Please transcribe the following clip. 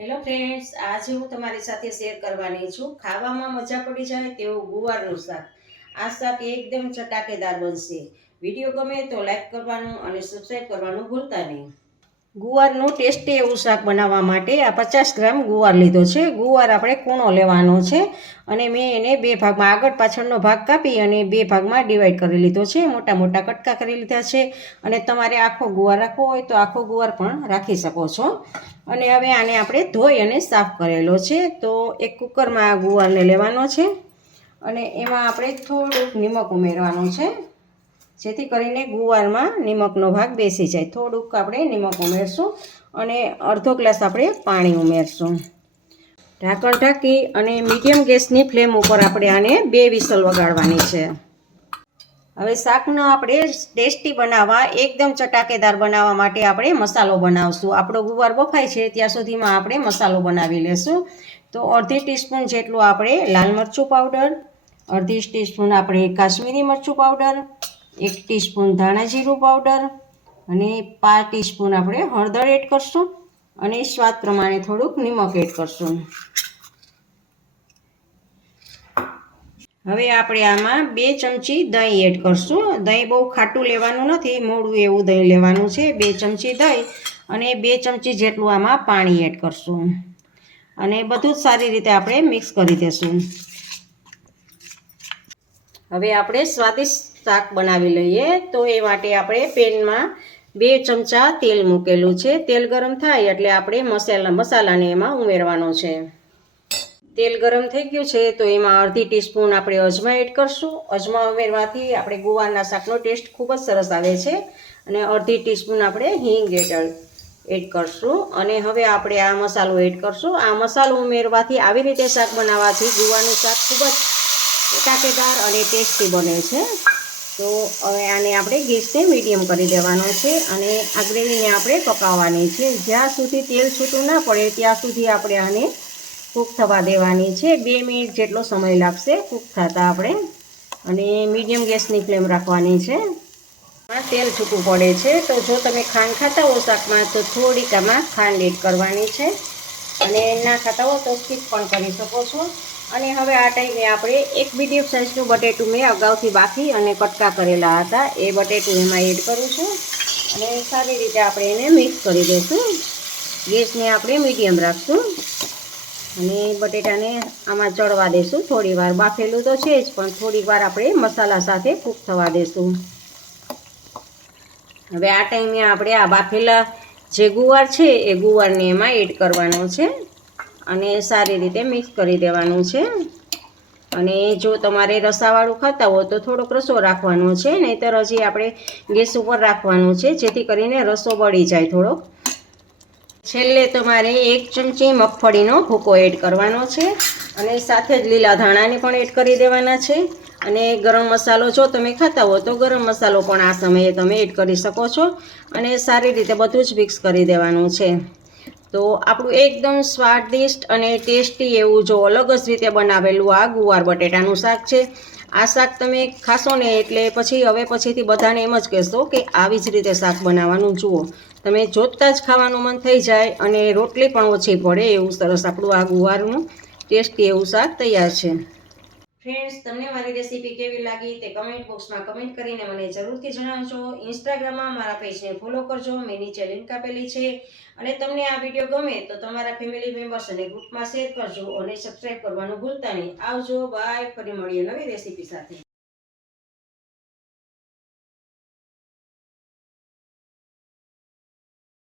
Hello friends, આજે હું તમારી સાથે શેર કરવાની છું ખાવામાં મજા પડી જાય તેવું ગુવારનું શાક. આ શાક એકદમ ચટાકેદાર બનશે. વિડીયો ગમે તો લાઈક કરવાનું અને સબસ્ક્રાઈબ કરવાનું ભૂલતા નહીં. ગુવારનું ટેસ્ટી એવું શાક બનાવવા માટે આ 50 ગ્રામ ગુવાર લીધો છે. ગુવાર આપણે કૂણો લેવાનો છે અને મેં એને બે ભાગમાં આગળ પાછળનો ભાગ કાપી અને બે ભાગમાં ડિવાઈડ કરી લીધો છે. મોટા મોટા કટકા કરી લીધા છે અને તમારે આખો ગુવાર રાખવો હોય તો આખો ગુવાર પણ રાખી શકો છો. અને હવે આને આપણે ધોઈ અને સાફ કરેલો છે. તો એક કુકરમાં આ ગુવારને લેવાનો છે અને એમાં આપણે થોડુંક નિમક ઉમેરવાનું છે, જેથી કરીને ગુવારમાં નિમકનો ભાગ બેસી જાય. થોડુંક આપણે નિમક ઉમેરશું અને અડધો ગ્લાસ આપણે પાણી ઉમેરશું. ઢાંકણ ઢાંકી અને મીડિયમ ગેસની ફ્લેમ ઉપર આપણે આને 2 વિસલ વગાડવાની છે. હવે શાકનો આપણે ટેસ્ટી બનાવવા, એકદમ ચટાકેદાર બનાવવા માટે આપણે મસાલો બનાવશું. આપણો ગુવાર બફાય છે ત્યાં સુધીમાં આપણે મસાલો બનાવી લેશું. તો અડધી ટીસ્પૂન જેટલું આપણે લાલ મરચું પાવડર, અડધી ટીસ્પૂન આપણે કાશ્મીરી મરચું પાવડર, 1 ટીસ્પૂન ધાણા જીરું પાવડર અને 5 ટીસ્પૂન આપણે હળદર એડ કરશું અને સ્વાદ પ્રમાણે થોડુંક નિમક એડ કરશું. હવે આપણે આમાં 2 ચમચી દહીં એડ કરશું. દહીં બહુ ખાટું લેવાનું નથી, મોડું એવું દહીં લેવાનું છે. 2 ચમચી દહીં અને 2 ચમચી જેટલું આમાં પાણી એડ કરશું અને બધું જ સારી રીતે આપણે મિક્સ કરી દઈશું. હવે આપણે સ્વાદિષ્ટ શાક બનાવી લઈએ. તો એ માટે આપણે પેનમાં 2 ચમચા તેલ મૂકેલું છે. તેલ ગરમ થાય એટલે આપણે મસાલાને એમાં ઉમેરવાનો છે. તેલ ગરમ થઈ ગયું છે તો એમાં અડધી ટીસ્પૂન આપણે અજમા એડ કરશું. અજમા ઉમેરવાથી આપણે ગુવારના શાકનો ટેસ્ટ ખૂબ જ સરસ આવે છે. અને અડધી ટીસ્પૂન આપણે હિંગ એડ કરશું અને હવે આપણે આ મસાલો એડ કરશું. આ મસાલો ઉમેરવાથી, આવી રીતે શાક બનાવવાથી ગુવારનું શાક ખૂબ જ ચટાકેદાર અને ટેસ્ટી બને છે. તો હવે આને આપણે ગેસને મીડિયમ કરી દેવાનો છે અને આ ગ્રેવીને આપણે પકાવવાની છે. જ્યાં સુધી તેલ છૂટું ના પડે ત્યાં સુધી આપણે આને કૂક થવા દેવાની છે. 2 મિનિટ જેટલો સમય લાગશે કૂક થતાં આપણે, અને મીડિયમ ગેસની ફ્લેમ રાખવાની છે. તેલ છૂટું પડે છે તો જો તમે ખાંડ ખાતા હો શાકમાં તો થોડીક આમાં ખાંડ એડ કરવાની છે અને ના ખાતા હો તો સ્કીપ પણ કરી શકો છો. અને હવે આ ટાઈમે આપણે એક મીડિયમ સાઇઝનું બટેટું મેં અગાઉથી બાફી અને કટકા કરેલા હતા, એ બટેટું એમાં એડ કરું છું અને સારી રીતે આપણે એને મિક્સ કરી દઈશું. ગેસને આપણે મીડિયમ રાખશું અને બટેટાને આમાં ચડવા દઈશું. થોડી વાર બાફેલું તો છે જ, પણ થોડીક વાર આપણે મસાલા સાથે કૂક થવા દઈશું. હવે આ ટાઈમે આપણે આ બાફેલા જે ગુવાર છે એ ગુવારને એમાં એડ કરવાનો છે અને સારી રીતે મિક્સ કરી દેવાનું છે. અને જો તમારે રસાવાળું ખાતા હો તો થોડોક રસો રાખવાનો છે, નહીંતર હજી આપણે ગેસ ઉપર રાખવાનું છે, જેથી કરીને રસો બળી જાય થોડોક. છેલ્લે તમારે 1 ચમચી મગફળીનો ભૂકો એડ કરવાનો છે અને સાથે જ લીલા ધાણાને પણ એડ કરી દેવાના છે. અને ગરમ મસાલો જો તમે ખાતા હો તો ગરમ મસાલો પણ આ સમયે તમે એડ કરી શકો છો અને સારી રીતે બધું જ મિક્સ કરી દેવાનું છે. તો આપણું એકદમ સ્વાદિષ્ટ અને ટેસ્ટી એવું જો અલગ જ રીતે બનાવેલું આ ગુવાર બટેટાનું શાક છે. આ શાક તમે ખાશો ને એટલે પછીથી બધાને એમ જ કહેશો કે આવી જ રીતે શાક બનાવવાનું જુઓ. તમે જોતાં જ ખાવાનું મન થઈ જાય અને રોટલી પણ ઓછી પડે એવું સરસ આપણું આ ગુવારનું ટેસ્ટી એવું શાક તૈયાર છે. ફ્રેન્ડ્સ, તમને મારી રેસીપી કેવી લાગી તે કમેન્ટ બોક્સમાં કમેન્ટ કરીને મને જરૂરથી જણાવજો. ઇન્સ્ટાગ્રામમાં મારા પેજને ફોલો કરજો, મેં નીચે લિંક આપેલી છે. અને તમને આ વિડીયો ગમે તો તમારા ફેમિલી મેમ્બર્સ અને ગ્રુપમાં શેર કરજો અને સબસ્ક્રાઈબ કરવાનું ભૂલતા નહીં. આવજો, બાય. ફરી મળીએ નવી રેસીપી સાથે.